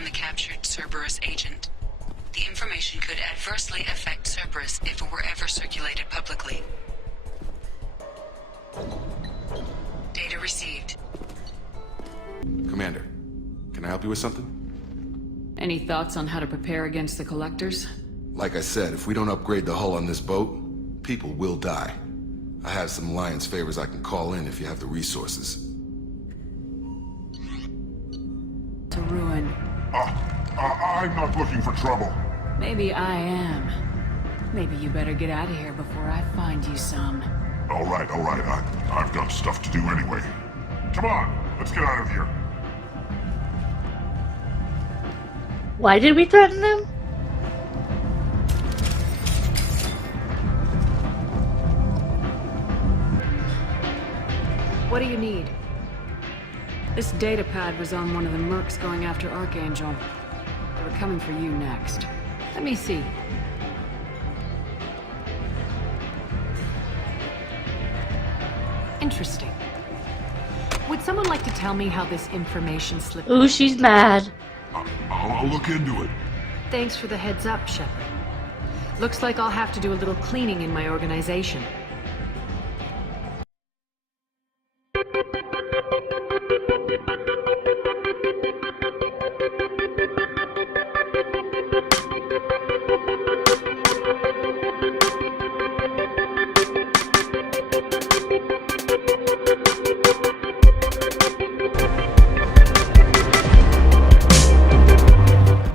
from the captured Cerberus agent. The information could adversely affect Cerberus if it were ever circulated publicly. Data received. Commander, can I help you with something? Any thoughts on how to prepare against the Collectors? Like I said, if we don't upgrade the hull on this boat, people will die. I have some Alliance favors I can call in if you have the resources. To ruin. I'm not looking for trouble. Maybe I am. Maybe you better get out of here before I find you some. All right. I've got stuff to do anyway. Come on, let's get out of here. Why did we threaten them? What do you need? This data pad was on one of the mercs going after Archangel. They were coming for you next. Let me see. Interesting. Would someone like to tell me how this information slipped? Ooh, she's mad. I'll look into it. Thanks for the heads up, Shepard. Looks like I'll have to do a little cleaning in my organization.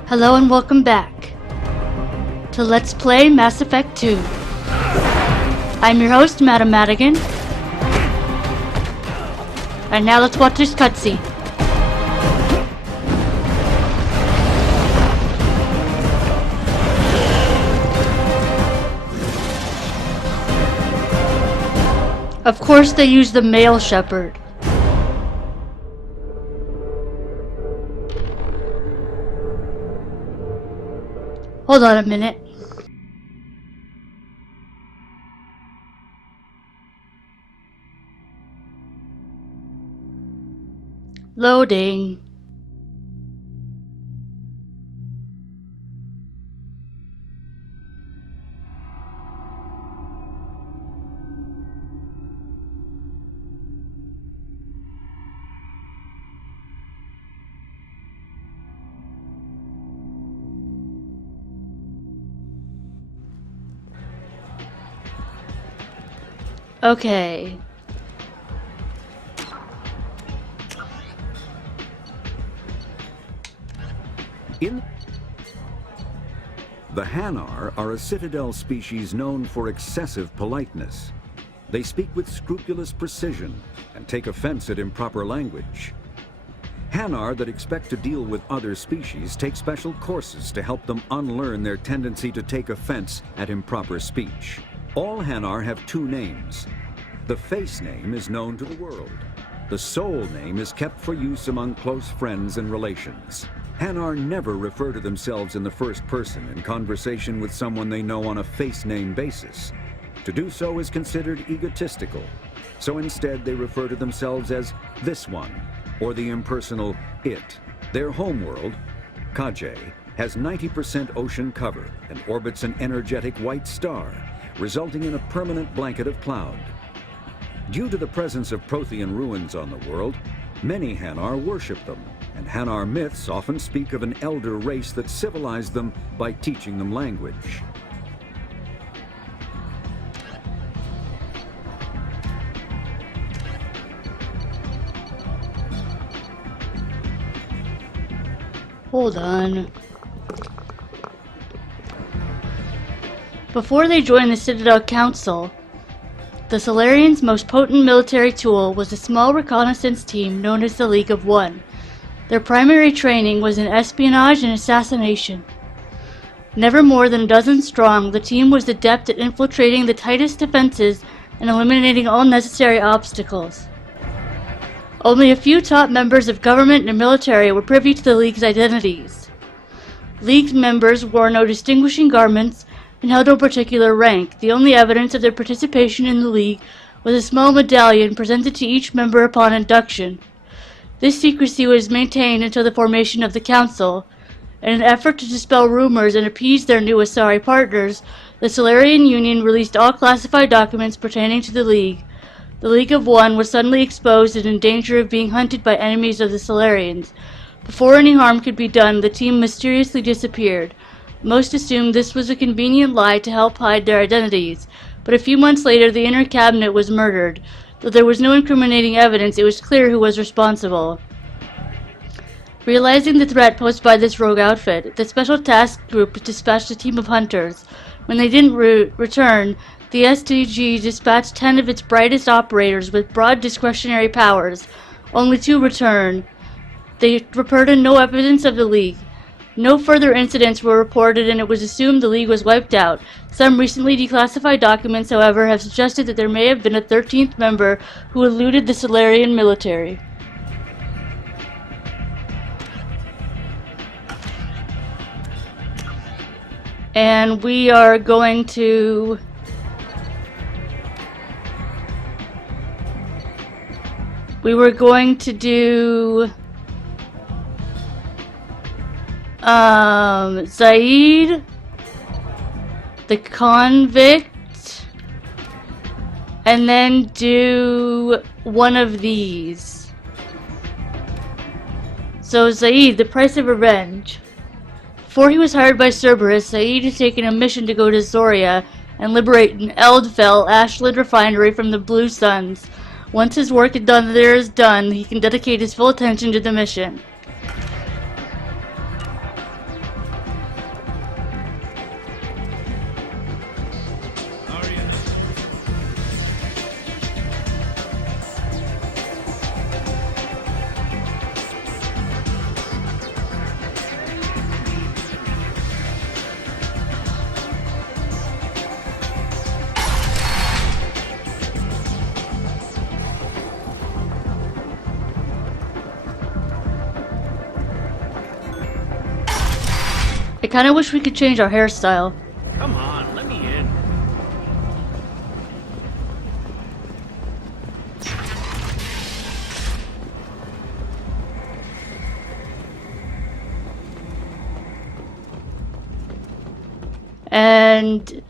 Hello and welcome back to Let's Play Mass Effect 2. I'm your host, Madam Madigan. And now let's watch this cutscene. Of course they use the male Shepard. Hold on a minute. Loading. Okay. The Hanar are a Citadel species known for excessive politeness. They speak with scrupulous precision and take offense at improper language. Hanar that expect to deal with other species take special courses to help them unlearn their tendency to take offense at improper speech. All Hanar have two names. The face name is known to the world. The soul name is kept for use among close friends and relations. Hanar never refer to themselves in the first person in conversation with someone they know on a face name basis. To do so is considered egotistical, so instead they refer to themselves as this one, or the impersonal it. Their homeworld, Kajay, has 90% ocean cover and orbits an energetic white star, resulting in a permanent blanket of cloud. Due to the presence of Prothean ruins on the world, many Hanar worship them, and Hanar myths often speak of an elder race that civilized them by teaching them language. Hold on. Before they joined the Citadel Council, the Solarians' most potent military tool was a small reconnaissance team known as the League of One. Their primary training was in espionage and assassination. Never more than a dozen strong, the team was adept at infiltrating the tightest defenses and eliminating all necessary obstacles. Only a few top members of government and military were privy to the League's identities. League members wore no distinguishing garments and held no particular rank. The only evidence of their participation in the League was a small medallion presented to each member upon induction. This secrecy was maintained until the formation of the Council, In an effort to dispel rumors and appease their new Asari partners, the Solarian Union released all classified documents pertaining to the League. The League of One was suddenly exposed and in danger of being hunted by enemies of the Solarians. Before any harm could be done, the team mysteriously disappeared. Most assumed this was a convenient lie to help hide their identities, but a few months later the inner cabinet was murdered. Though there was no incriminating evidence, it was clear who was responsible. Realizing the threat posed by this rogue outfit, the Special Task Group dispatched a team of hunters. When they didn't return, the STG dispatched 10 of its brightest operators with broad discretionary powers. Only 2 returned. They reported no evidence of the League. No further incidents were reported and it was assumed the League was wiped out. Some recently declassified documents, however, have suggested that there may have been a 13th member who eluded the Solarian military. And we are going to do Zaid, the convict, and then do one of these. So Zaid, the price of revenge. Before he was hired by Cerberus, Zaid had taken a mission to go to Zoria and liberate an Eldfell Ashland refinery from the Blue Suns. Once his work there is done, he can dedicate his full attention to the mission. I kinda wish we could change our hairstyle. Come on, let me in. And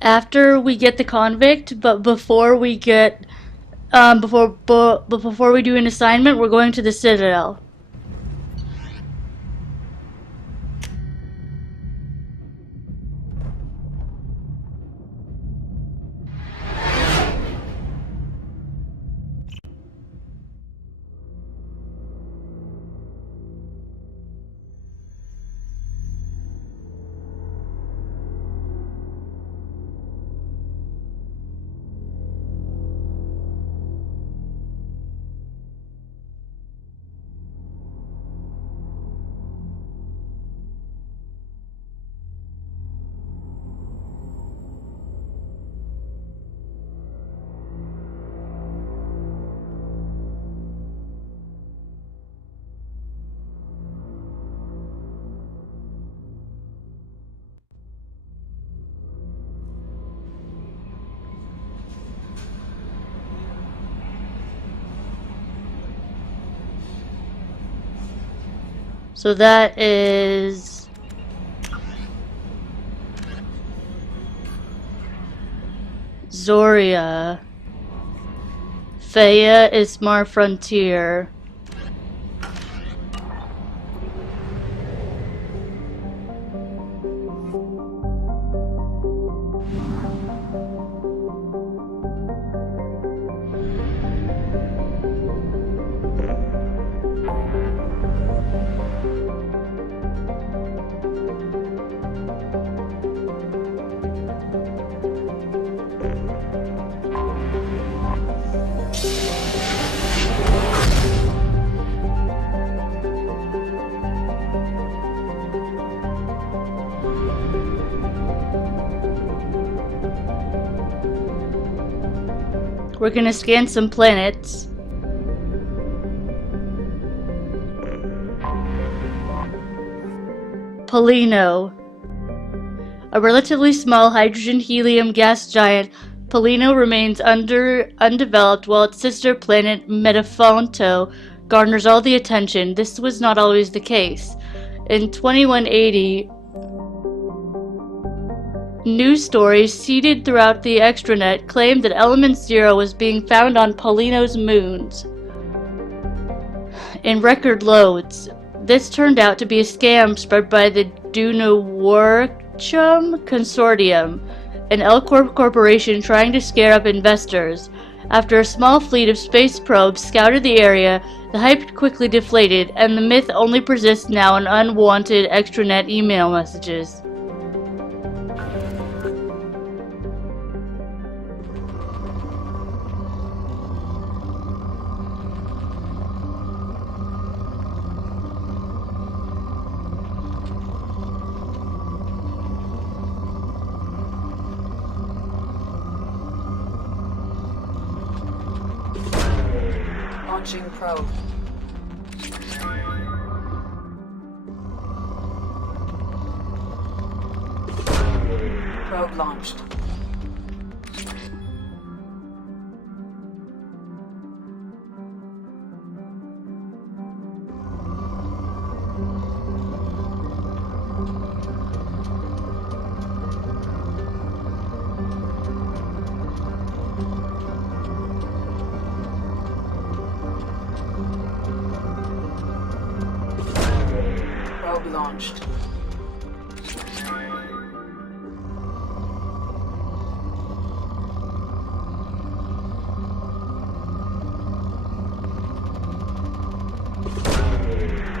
after we get the convict, but before we get before we do an assignment, we're going to the Citadel. So that is Zoria. Feya is Mar Frontier. We're gonna scan some planets. Polino. A relatively small hydrogen-helium gas giant, Polino remains undeveloped while its sister planet Metafonto garners all the attention. This was not always the case. In 2180, news stories seeded throughout the extranet claimed that Element Zero was being found on Paulino's moons in record loads. This turned out to be a scam spread by the Dunawarchum Consortium, an L-Corp corporation trying to scare up investors. After a small fleet of space probes scouted the area, the hype quickly deflated, and the myth only persists now in unwanted extranet email messages. Launching probe. Probe launched. Probe launched.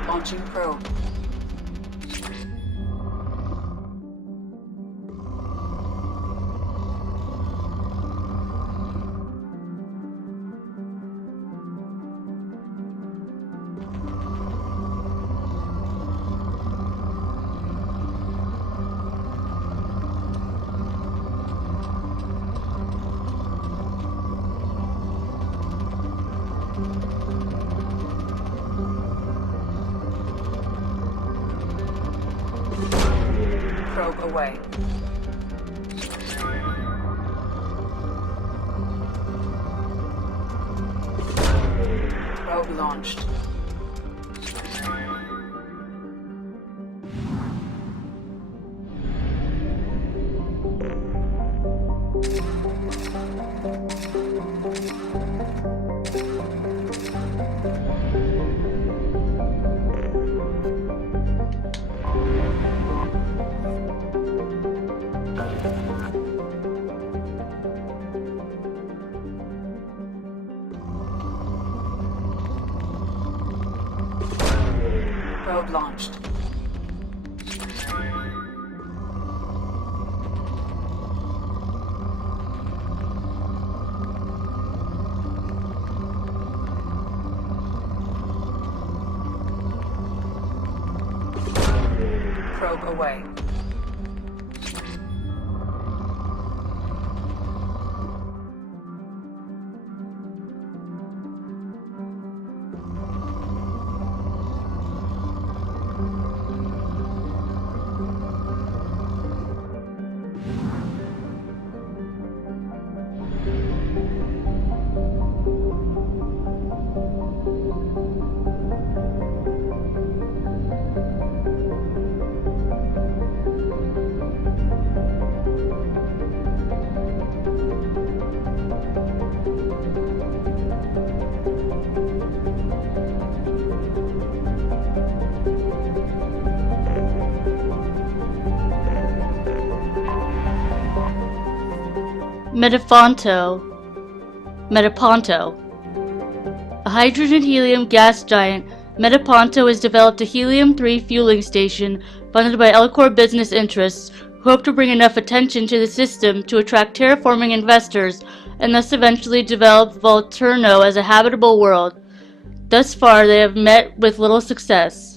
Launching probe. Probe away. Probe launched. Probe launched. Probe away. Metaponto. A hydrogen-helium gas giant, Metaponto has developed a helium-3 fueling station funded by L-Corp business interests who hope to bring enough attention to the system to attract terraforming investors and thus eventually develop Volturno as a habitable world. Thus far, they have met with little success.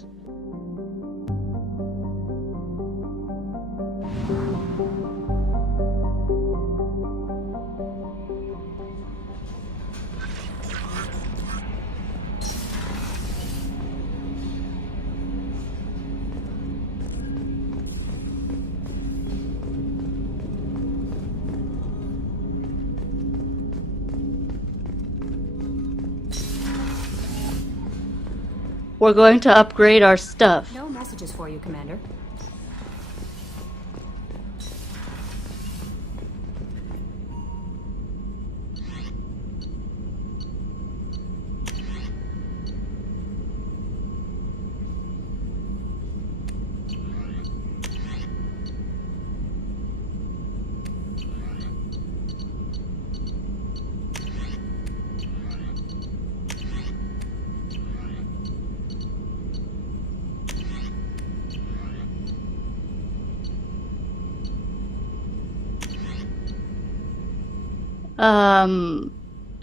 We're going to upgrade our stuff. No messages for you, Commander.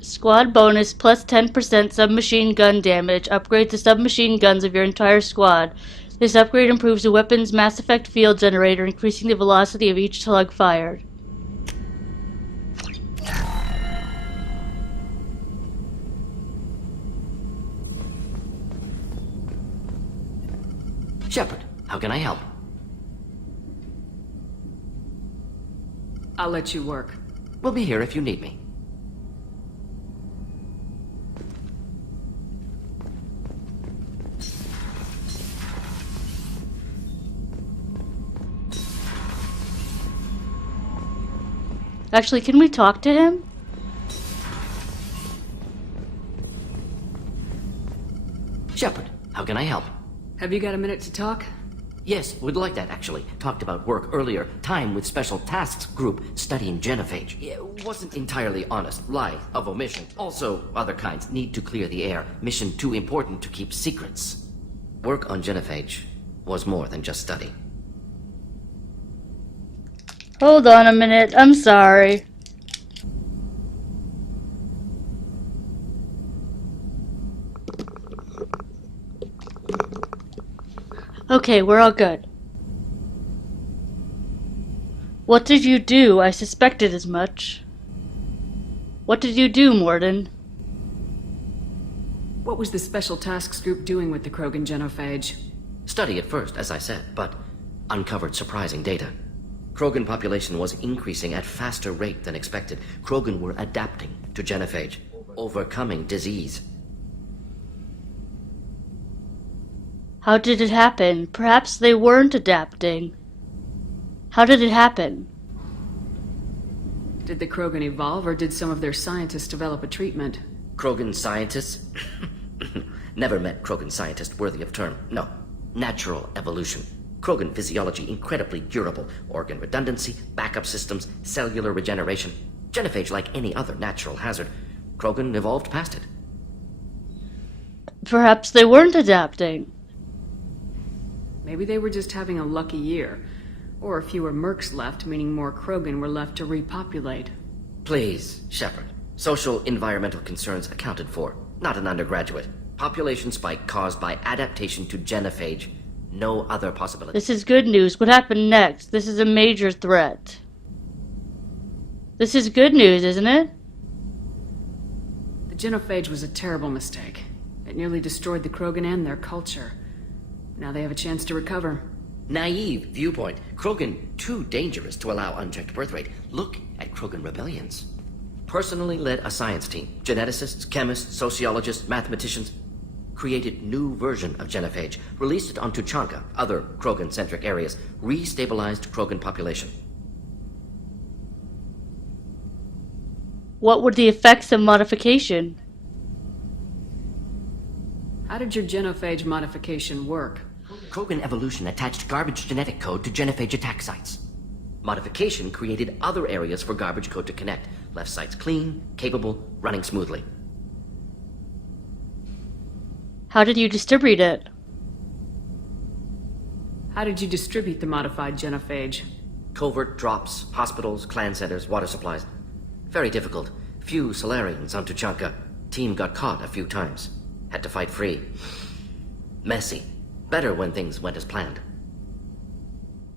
Squad bonus plus 10% submachine gun damage. Upgrade the submachine guns of your entire squad. This upgrade improves the weapon's mass effect field generator, increasing the velocity of each slug fired. Shepard, how can I help? I'll let you work. We'll be here if you need me. Actually, can we talk to him? Shepard, how can I help? Have you got a minute to talk? Yes, would like that actually. Talked about work earlier. Time with Special Tasks Group studying genophage. Yeah, wasn't entirely honest. Lie of omission. Also, other kinds need to clear the air. Mission too important to keep secrets. Work on genophage was more than just study. Hold on a minute, I'm sorry. Okay, we're all good. What did you do? I suspected as much. What did you do, Mordin? What was the Special Tasks Group doing with the Krogan genophage? Study at first, as I said, but uncovered surprising data. Krogan population was increasing at faster rate than expected. Krogan were adapting to genophage, overcoming disease. How did it happen? Perhaps they weren't adapting. How did it happen? Did the Krogan evolve, or did some of their scientists develop a treatment? Krogan scientists? Never met Krogan scientist worthy of term. No. Natural evolution. Krogan physiology incredibly durable. Organ redundancy, backup systems, cellular regeneration. Genophage like any other natural hazard. Krogan evolved past it. Perhaps they weren't adapting. Maybe they were just having a lucky year. Or fewer mercs left, meaning more Krogan were left to repopulate. Please, Shepard. Social environmental concerns accounted for. Not an undergraduate. Population spike caused by adaptation to genophage. No other possibility. This is good news. What happened next? This is a major threat. This is good news, isn't it? The genophage was a terrible mistake. It nearly destroyed the Krogan and their culture. Now they have a chance to recover. Naive viewpoint. Krogan too dangerous to allow unchecked birth rate. Look at Krogan rebellions. Personally led a science team. Geneticists, chemists, sociologists, mathematicians. Created new version of genophage. Released it on Tuchanka, other Krogan-centric areas. Restabilized Krogan population. What were the effects of modification? How did your genophage modification work? Krogan evolution attached garbage genetic code to genophage attack sites. Modification created other areas for garbage code to connect. Left sites clean, capable, running smoothly. How did you distribute it? How did you distribute the modified genophage? Covert drops, hospitals, clan centers, water supplies. Very difficult. Few Solarians on Tuchanka. Team got caught a few times. Had to fight free. Messy. Better when things went as planned.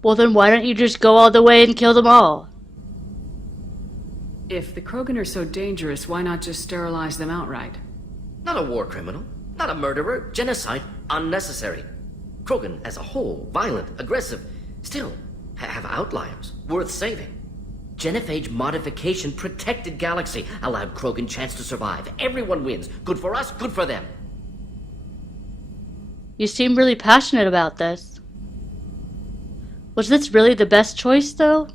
Well, then why don't you just go all the way and kill them all? If the Krogan are so dangerous, why not just sterilize them outright? Not a war criminal. Not a murderer. Genocide. Unnecessary. Krogan as a whole, violent, aggressive. Still, have outliers. Worth saving. Genophage modification protected Galaxy. Allowed Krogan chance to survive. Everyone wins. Good for us, good for them. You seem really passionate about this. Was this really the best choice, though?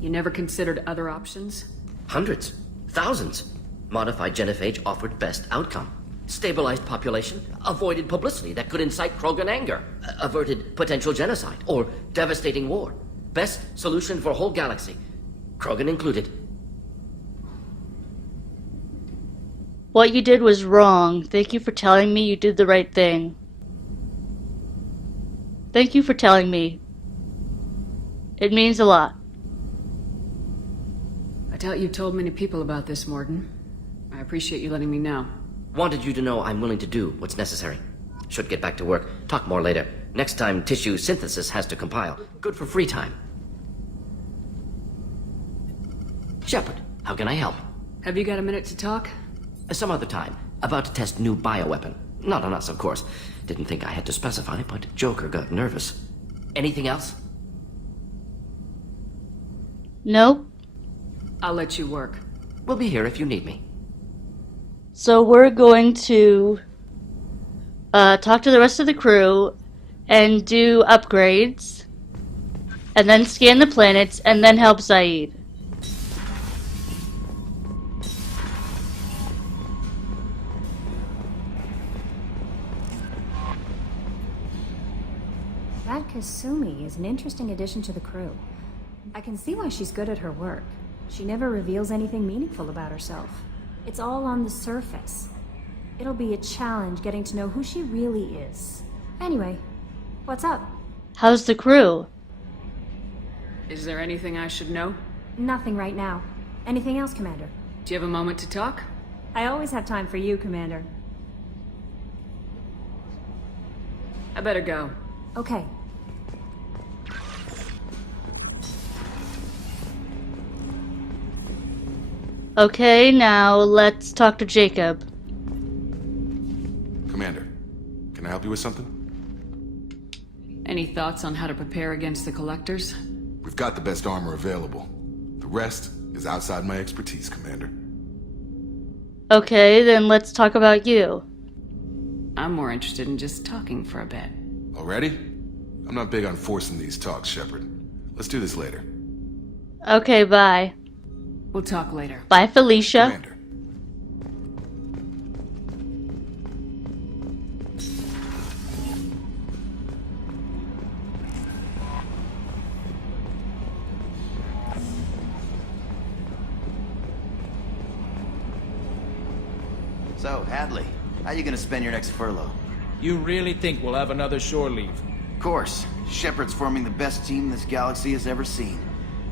You never considered other options? Hundreds. Thousands. Modified genophage offered best outcome. Stabilized population, avoided publicity that could incite Krogan anger, averted potential genocide, or devastating war. Best solution for whole galaxy. Krogan included. What you did was wrong. Thank you for telling me you did the right thing. Thank you for telling me. It means a lot. I doubt you've told many people about this, Mordin. I appreciate you letting me know. Wanted you to know I'm willing to do what's necessary. Should get back to work. Talk more later. Next time tissue synthesis has to compile. Good for free time. Shepard, how can I help? Have you got a minute to talk? Some other time. About to test new bioweapon. Not on us, of course. Didn't think I had to specify, but Joker got nervous. Anything else? Nope. I'll let you work. We'll be here if you need me. So we're going to talk to the rest of the crew and do upgrades, and then scan the planets, and then help Zaid. That Kasumi is an interesting addition to the crew. I can see why she's good at her work. She never reveals anything meaningful about herself. It's all on the surface. It'll be a challenge getting to know who she really is. Anyway, what's up? How's the crew? Is there anything I should know? Nothing right now. Anything else, Commander? Do you have a moment to talk? I always have time for you, Commander. I better go. Okay. Okay, now let's talk to Jacob. Commander, can I help you with something? Any thoughts on how to prepare against the Collectors? We've got the best armor available. The rest is outside my expertise, Commander. Okay, then let's talk about you. I'm more interested in just talking for a bit. Already? I'm not big on forcing these talks, Shepard. Let's do this later. Okay, bye. We'll talk later. Bye, Felicia. Commander. So, Hadley, how you gonna spend your next furlough? You really think we'll have another shore leave? Of course. Shepard's forming the best team this galaxy has ever seen.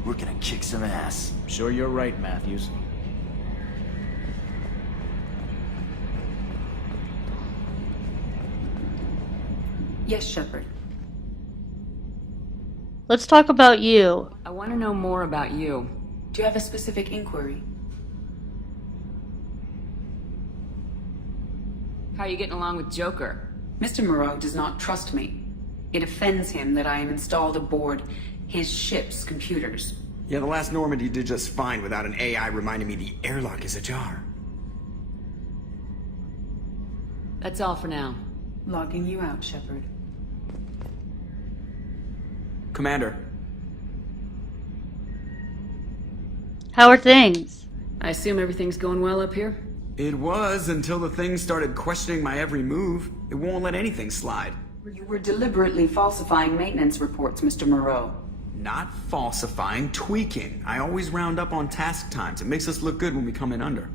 We're gonna kick some ass. Sure you're right, Matthews. Yes, Shepard. Let's talk about you. I want to know more about you. Do you have a specific inquiry? How are you getting along with Joker? Mr. Moreau does not trust me. It offends him that I am installed aboard his ship's computers. Yeah, the last Normandy did just fine without an AI reminding me the airlock is ajar. That's all for now. Logging you out, Shepard. Commander. How are things? I assume everything's going well up here? It was until the thing started questioning my every move. It won't let anything slide. You were deliberately falsifying maintenance reports, Mr. Moreau. Not falsifying, tweaking. I always round up on task times. It makes us look good when we come in under.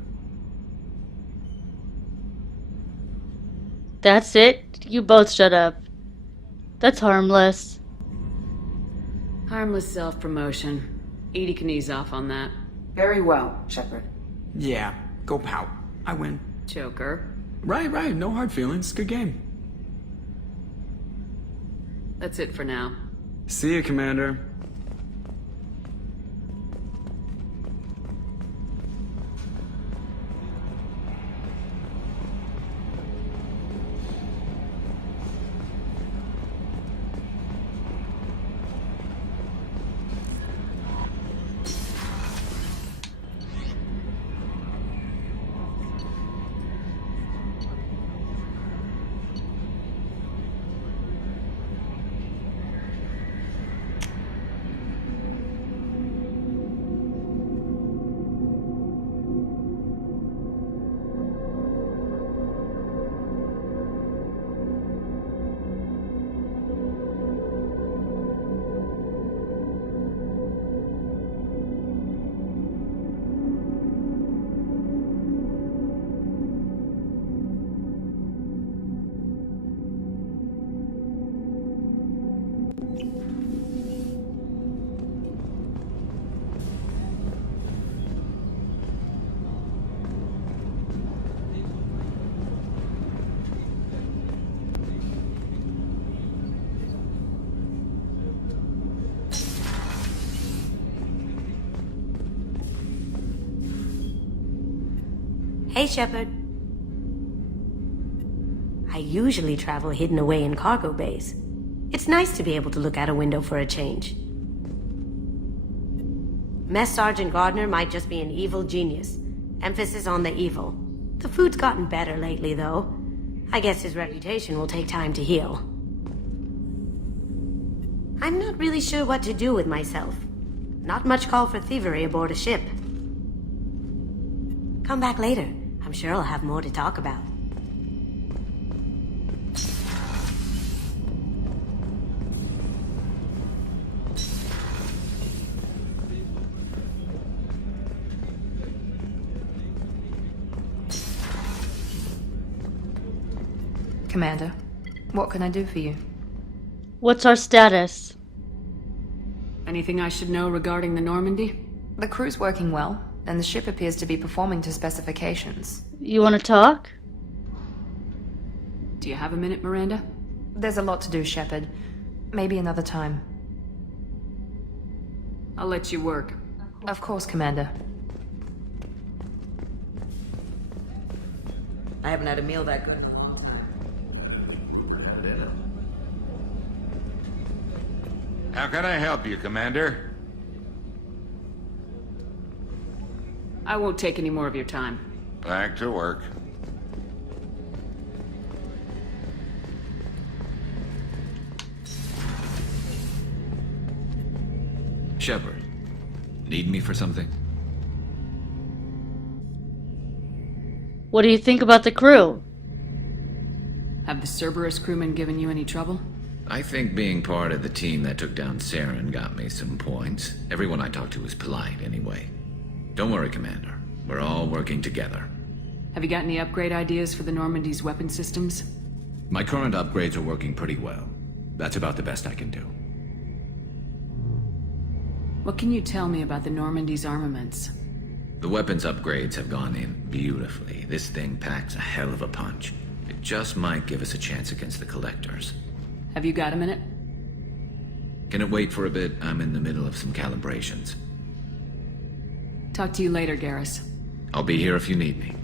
That's it? You both shut up. That's harmless. Harmless self-promotion. Edie can ease off on that. Very well, Shepard. Yeah, go pout. I win. Joker. Right, no hard feelings. Good game. That's it for now. See you, Commander. Hey, Shepard. I usually travel hidden away in cargo bays. It's nice to be able to look out a window for a change. Mess Sergeant Gardner might just be an evil genius. Emphasis on the evil. The food's gotten better lately, though. I guess his reputation will take time to heal. I'm not really sure what to do with myself. Not much call for thievery aboard a ship. Come back later. I'm sure I'll have more to talk about. Commander, what can I do for you? What's our status? Anything I should know regarding the Normandy? The crew's working well, and the ship appears to be performing to specifications. You want to talk? Do you have a minute, Miranda? There's a lot to do, Shepard. Maybe another time. I'll let you work. Of course, Commander. I haven't had a meal that good. How can I help you, Commander? I won't take any more of your time. Back to work. Shepard, need me for something? What do you think about the crew? Have the Cerberus crewmen given you any trouble? I think being part of the team that took down Saren got me some points. Everyone I talked to was polite anyway. Don't worry, Commander. We're all working together. Have you got any upgrade ideas for the Normandy's weapon systems? My current upgrades are working pretty well. That's about the best I can do. What can you tell me about the Normandy's armaments? The weapons upgrades have gone in beautifully. This thing packs a hell of a punch. It just might give us a chance against the Collectors. Have you got a minute? Can it wait for a bit? I'm in the middle of some calibrations. Talk to you later, Garrus. I'll be here if you need me.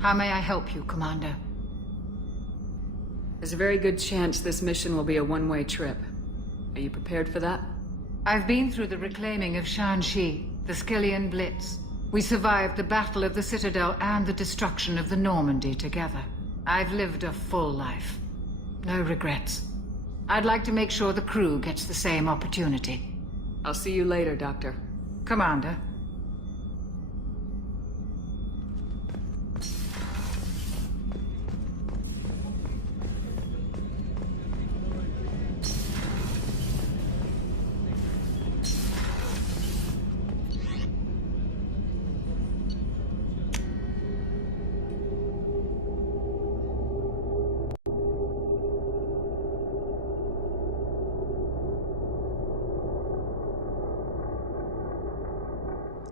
How may I help you, Commander? There's a very good chance this mission will be a one-way trip. Are you prepared for that? I've been through the reclaiming of Shanxi, the Skillian Blitz. We survived the Battle of the Citadel and the destruction of the Normandy together. I've lived a full life. No regrets. I'd like to make sure the crew gets the same opportunity. I'll see you later, Doctor. Commander.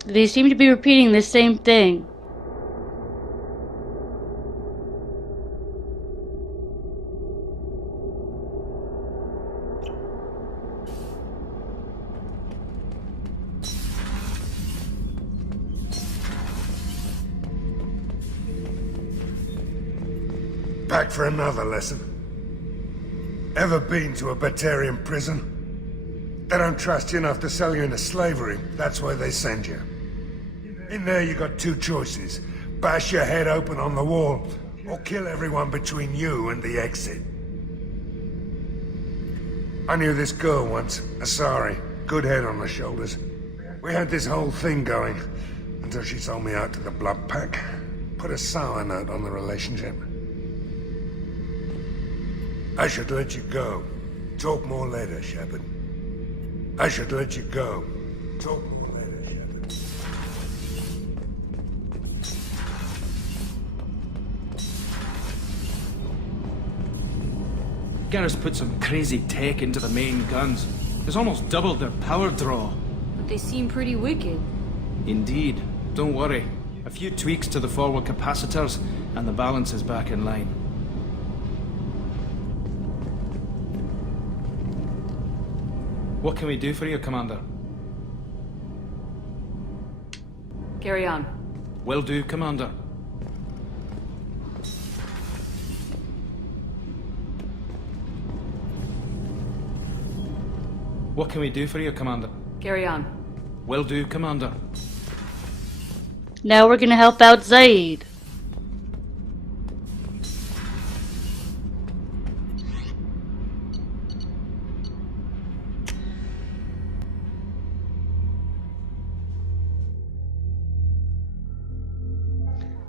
They seem to be repeating the same thing. Back for another lesson. Ever been to a Batarian prison? They don't trust you enough to sell you into slavery. That's where they send you. In there you got two choices. Bash your head open on the wall, or kill everyone between you and the exit. I knew this girl once, Asari. Good head on her shoulders. We had this whole thing going, until she sold me out to the Blood Pack. Put a sour note on the relationship. I should let you go. Talk more later, Shepard. I should let you go. Talk more later, Shepard. Garrus put some crazy tech into the main guns. It's almost doubled their power draw. But they seem pretty wicked. Indeed. Don't worry. A few tweaks to the forward capacitors, and the balance is back in line. What can we do for you, Commander? Carry on. Will do, Commander. What can we do for you, Commander? Carry on. Will do, Commander. Now we're gonna help out Zaid.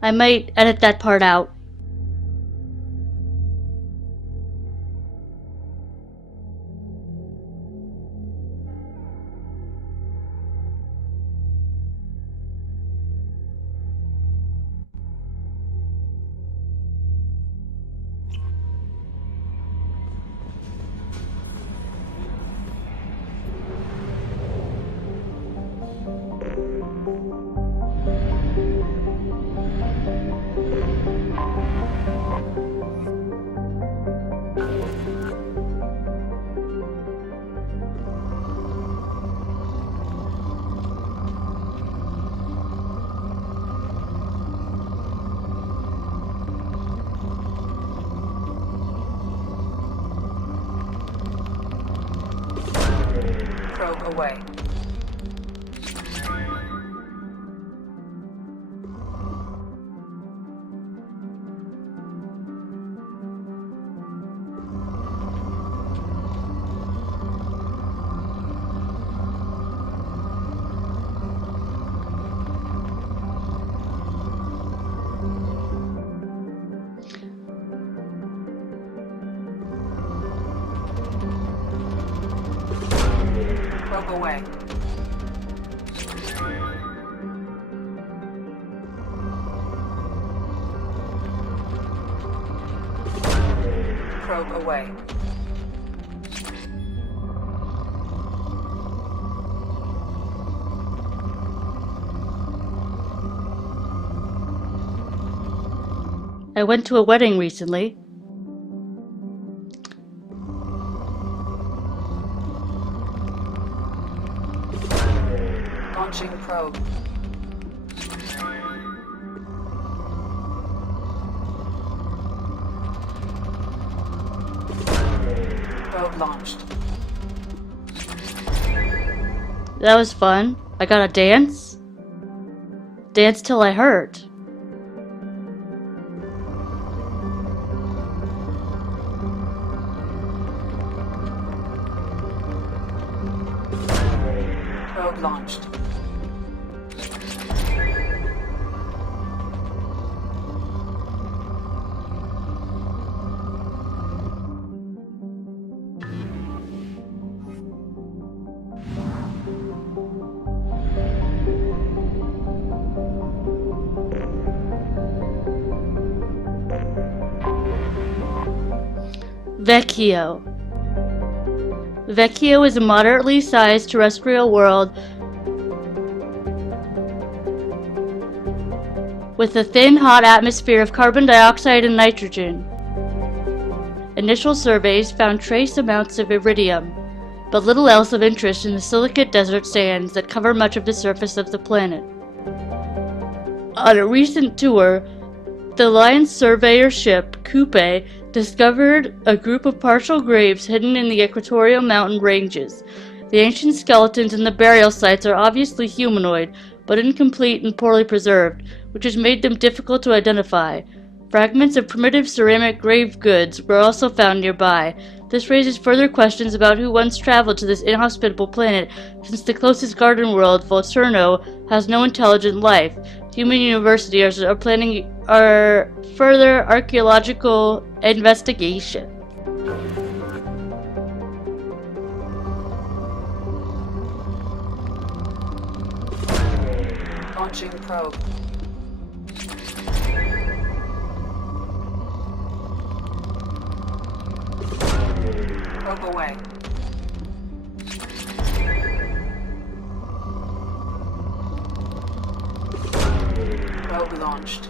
I might edit that part out. Probe away. Probe away. Probe away. I went to a wedding recently. Launching probe. Probe launched. That was fun. I got to dance. Dance till I hurt. Probe launched. Vecchio. Vecchio is a moderately sized terrestrial world with a thin, hot atmosphere of carbon dioxide and nitrogen. Initial surveys found trace amounts of iridium, but little else of interest in the silicate desert sands that cover much of the surface of the planet. On a recent tour, the Alliance surveyor ship, Coupe, discovered a group of partial graves hidden in the equatorial mountain ranges. The ancient skeletons in the burial sites are obviously humanoid, but incomplete and poorly preserved, which has made them difficult to identify. Fragments of primitive ceramic grave goods were also found nearby. This raises further questions about who once traveled to this inhospitable planet, since the closest garden world, Volturno, has no intelligent life. Human universities are planning further archaeological investigation. Launching probe. Probe away. Probe launched.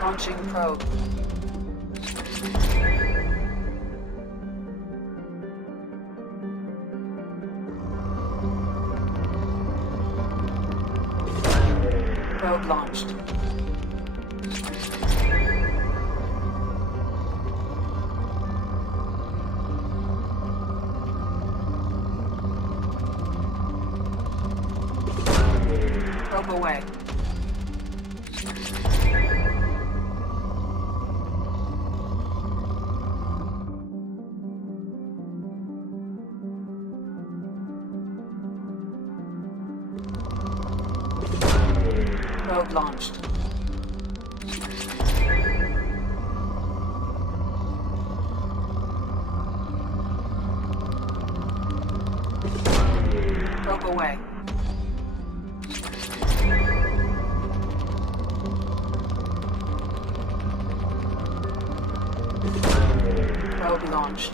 Launching probe. Probe launched. Probe away. Probe launched. Probe away. Probe launched.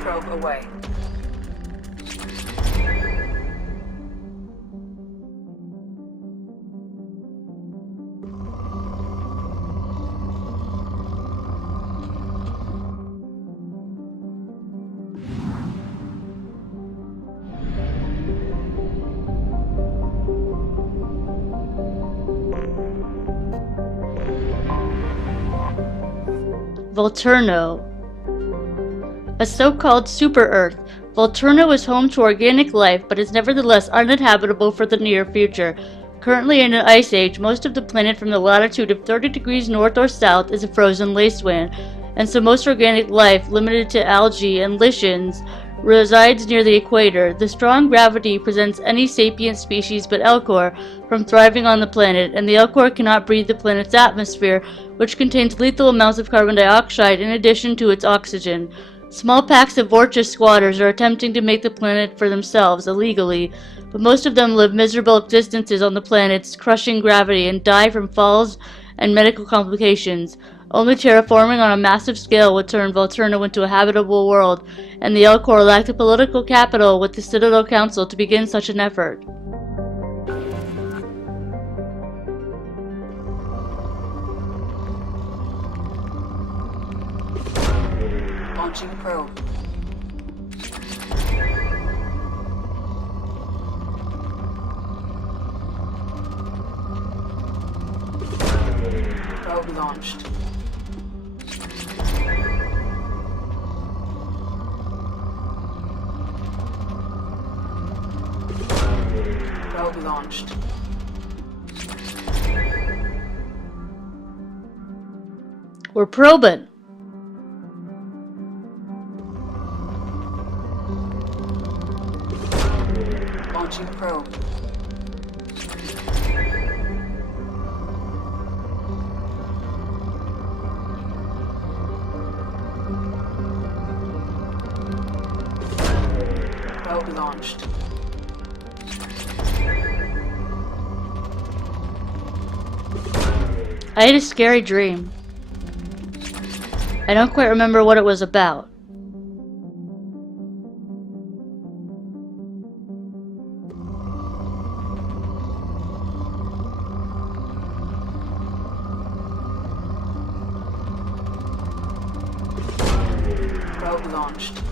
Probe away. Volturno. A so-called super-Earth, Volturno is home to organic life but is nevertheless uninhabitable for the near future. Currently in an ice age, most of the planet from the latitude of 30 degrees north or south is a frozen wasteland, and so most organic life, limited to algae and lichens, resides near the equator. The strong gravity prevents any sapient species but Elcor from thriving on the planet, and the Elcor cannot breathe the planet's atmosphere, which contains lethal amounts of carbon dioxide in addition to its oxygen. Small packs of Vorcha squatters are attempting to make the planet for themselves illegally, but most of them live miserable existences on the planet's crushing gravity and die from falls and medical complications. Only terraforming on a massive scale would turn Volturno into a habitable world, and the Elcor lacked the political capital with the Citadel Council to begin such an effort. Launching probe. Probe launched. Probe launched. We're probing. Launching probe. Probe launched. I had a scary dream. I don't quite remember what it was about. Probe launched.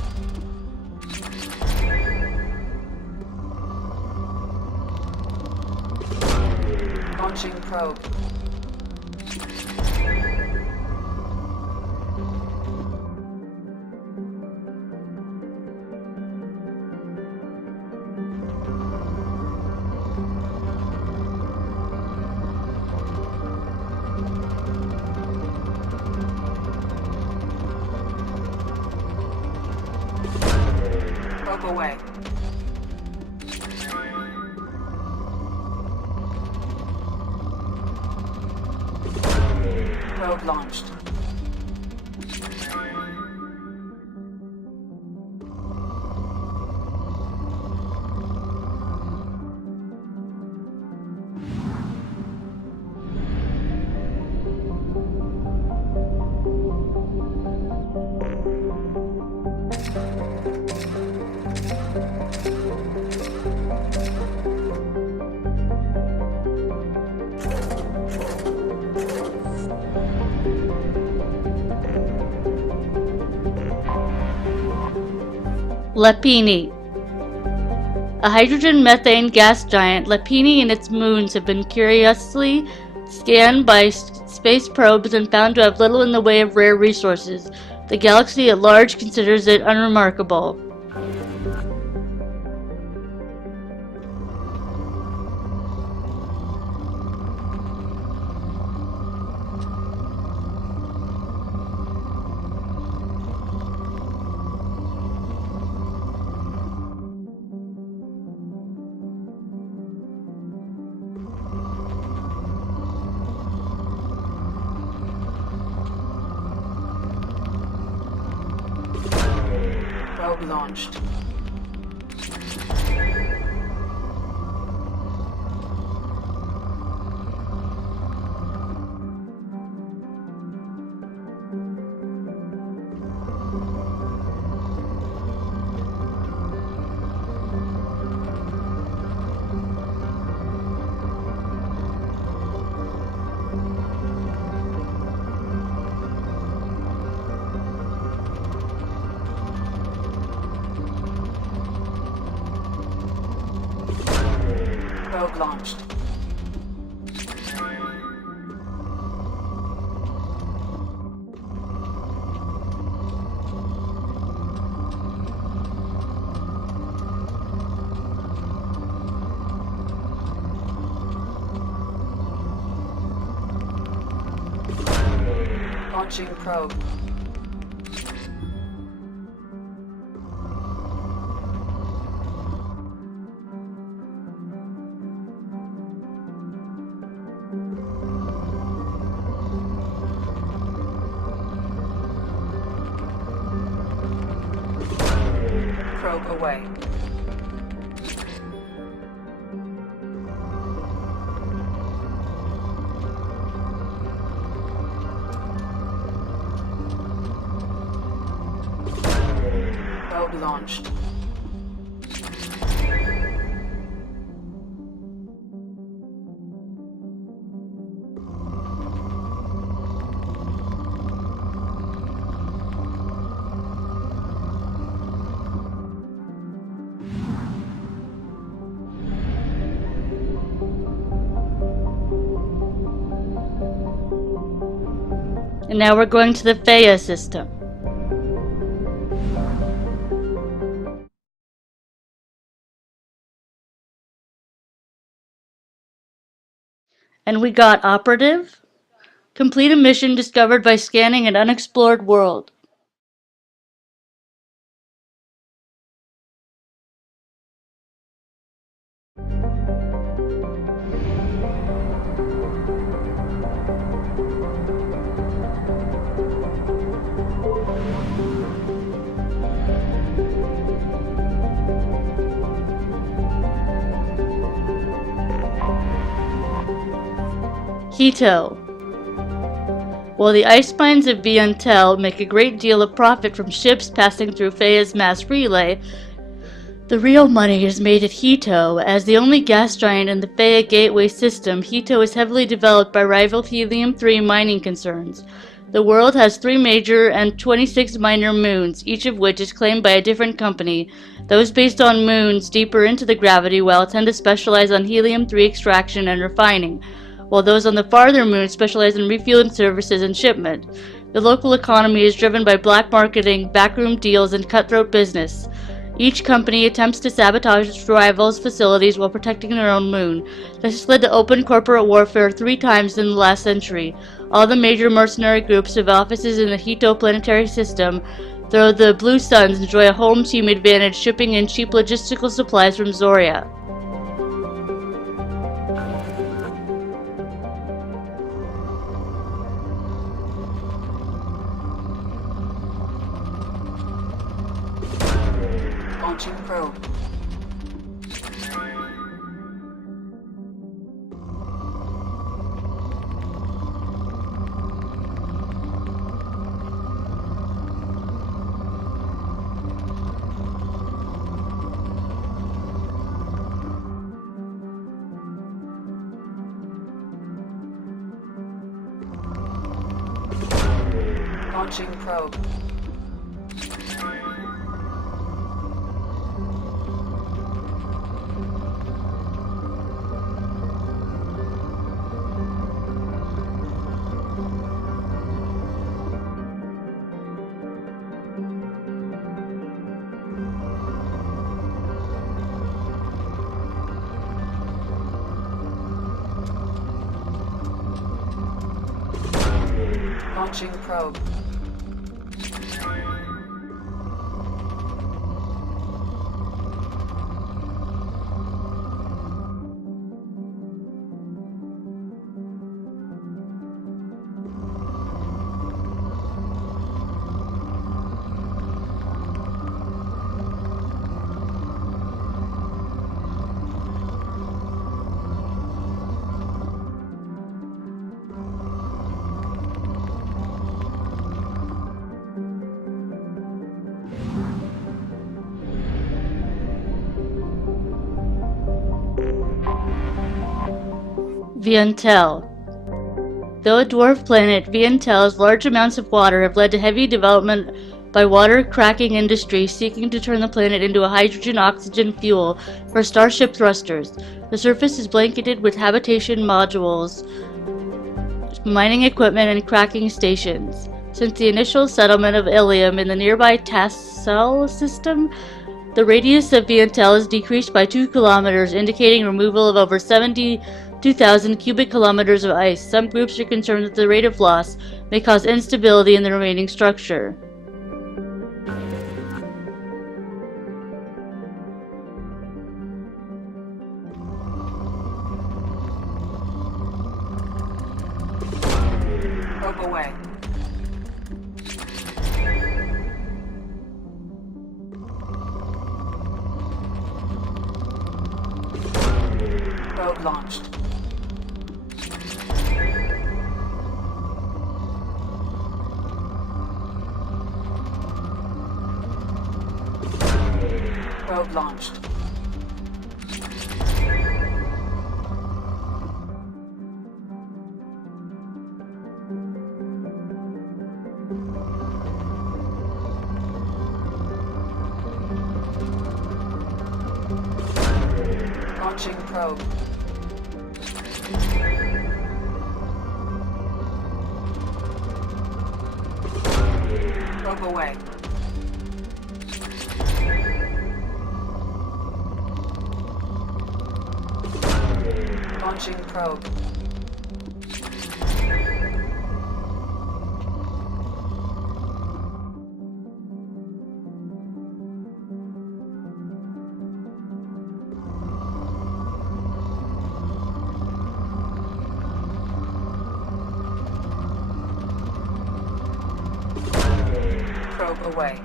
Launching probe. Probe away. Probe launched. Lepini. A hydrogen-methane gas giant, Lepini and its moons have been curiously scanned by space probes and found to have little in the way of rare resources. The galaxy at large considers it unremarkable. Probe launched. Probe launched. Launching probe. Probe away. Probe launched. And now we're going to the Theia system. And we got Operative. Complete a mission discovered by scanning an unexplored world. Hito. While the ice mines of Vientel make a great deal of profit from ships passing through Theia's mass relay, the real money is made at Hito. As the only gas giant in the Theia Gateway system, Hito is heavily developed by rival Helium-3 mining concerns. The world has 3 major and 26 minor moons, each of which is claimed by a different company. Those based on moons deeper into the gravity well tend to specialize on Helium-3 extraction and refining, while those on the farther moons specialize in refueling services and shipment. The local economy is driven by black marketing, backroom deals, and cutthroat business. Each company attempts to sabotage its rivals' facilities while protecting their own moon. This has led to open corporate warfare 3 times in the last century. All the major mercenary groups have offices in the Hito planetary system, though the Blue Suns enjoy a home team advantage shipping in cheap logistical supplies from Zoria. Launching probe. Launching probe. Launching probe. Vientel. Though a dwarf planet, Vientel's large amounts of water have led to heavy development by water cracking industry seeking to turn the planet into a hydrogen-oxygen fuel for starship thrusters. The surface is blanketed with habitation modules, mining equipment, and cracking stations. Since the initial settlement of Ilium in the nearby Tassel system, the radius of Vientel is decreased by 2 kilometers, indicating removal of over 72,000 cubic kilometers of ice. Some groups are concerned that the rate of loss may cause instability in the remaining structure. Probe away. Probe launched. Probe launched. Launching probe. Probe away. Launching probe. Probe away.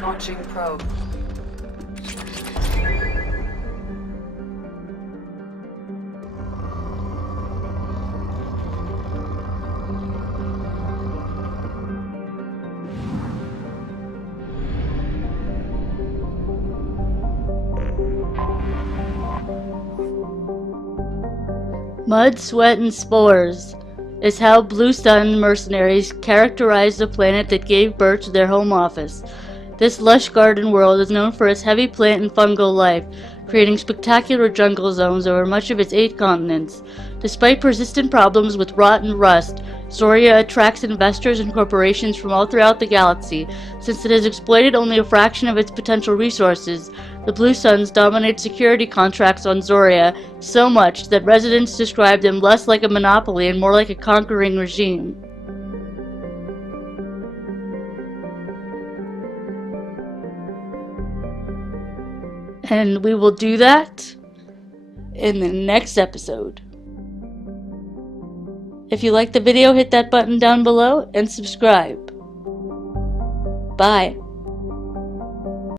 Launching probe. Mud, sweat, and spores is how Blue Sun mercenaries characterized the planet that gave birth to their home office. This lush garden world is known for its heavy plant and fungal life, creating spectacular jungle zones over much of its 8 continents. Despite persistent problems with rot and rust, Zoria attracts investors and corporations from all throughout the galaxy. Since it has exploited only a fraction of its potential resources, the Blue Suns dominate security contracts on Zoria so much that residents describe them less like a monopoly and more like a conquering regime. And we will do that in the next episode. If you liked the video, hit that button down below and subscribe. Bye.